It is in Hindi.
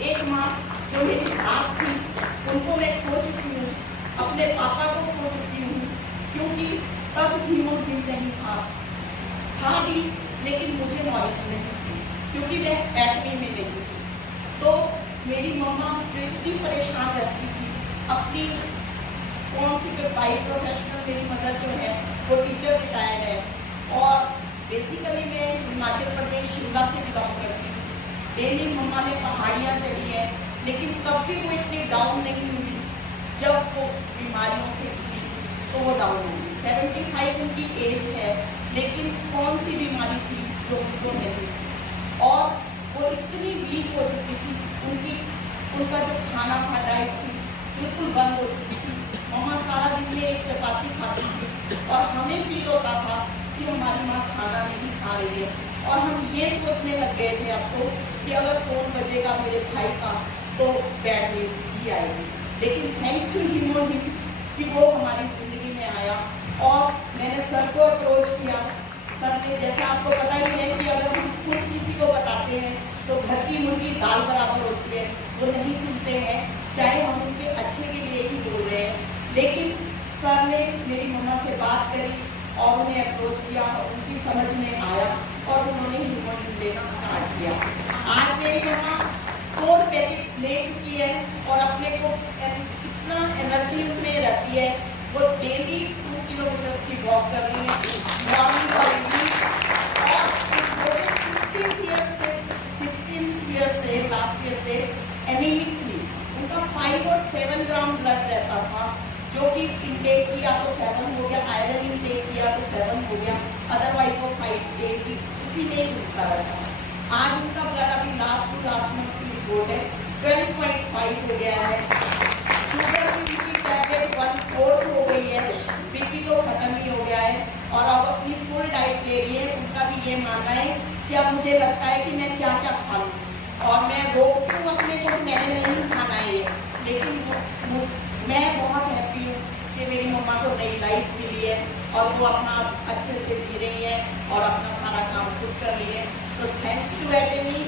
एक माँ जो मेरी सास थी, उनको मैं खो चुकी हूँ, अपने पापा को खो चुकी हूँ, क्योंकि तब हीमोग्लोबिन नहीं था भी, लेकिन मुझे नॉलेज नहीं थी, क्योंकि मैं 8वीं में गई थी। तो मेरी मम्मा जो इतनी परेशान रहती थी, अपनी कौन सी बाई प्रोफेशनल मेरी मदर जो है वो टीचर रिटायर्ड है, और बेसिकली मैं हिमाचल प्रदेश शिमला से बिलोंग करती हूँ। डेली मम्मा ने पहाड़ियाँ चढ़ी है, लेकिन तब भी वो इतनी डाउन नहीं हुई। जब वो बीमारियों से थी तो वो डाउन हुई। 75 उनकी एज है, लेकिन कौन सी बीमारी थी जो उनको नहीं, और वो इतनी वीक हो चुकी थी, उनका जो खाना था, डाइट थी, बिल्कुल बंद हो चुकी थी। मम्मा सारा दिन में एक चपाती खाती थी, और हमें फील होता था कि हमारी माँ खाना नहीं खा रही है, और हम ये सोचने लग गए थे अब तो कि अगर फोन बजेगा मेरे भाई का तो बैड न्यूज ही आएगी। लेकिन थैंक्स टू हीमोग्लोबिन कि वो हमारी जिंदगी में आया, और मैंने सर को अप्रोच किया। सर ने, जैसा आपको पता ही है कि अगर हम खुद किसी को बताते हैं तो घर की मुर्गी दाल बराबर होती है, वो नहीं सुनते हैं, चाहे हम उनके अच्छे के लिए ही बोल रहे हैं। लेकिन सर ने मेरी मम्मा से बात करी और उन्हें अप्रोच किया, और उनकी समझ में आया और उन्होंने हीमोग्लोबिन लेना स्टार्ट किया। आज मेरी मम्मा 4 पैकेट्स ले चुकी है, और अपने को इतना एनर्जी में रहती है। वो डेली 2 किलोमीटर की वॉक कर रही है, मॉर्निंग और इवनिंग। और 16 ईयर से लास्ट ईयर से एनीमिक थी, उनका 5 और 7 ग्राम ब्लड रहता था, जो कि इंटेक किया तो 7 हो गया, आयरन इंटेक किया तो 7 हो गया, अदरवाइज वो 5 उसी में ही रुकता रहता। आज उनका ब्लड अभी लास्ट मंथ की रिपोर्ट है 12.5 हो गया है। शुगर की उनकी टैबलेट 1/4 हो गई है, बीपी तो खत्म ही हो गया है, और अब अपनी फुल डाइट ले रही है। उनका भी ये मानना है कि अब मुझे लगता है कि मैं क्या क्या खा लूँ, और मैं रोकती हूँ अपने को, मैंने नहीं खाना है ये। लेकिन मैं बहुत हैप्पी हूँ कि मेरी मम्मा को नई लाइफ मिली है, और वो अपना अच्छे से जी रही है, और अपना सारा काम खुद कर रही है। तो थैंक्स टू एटेमी।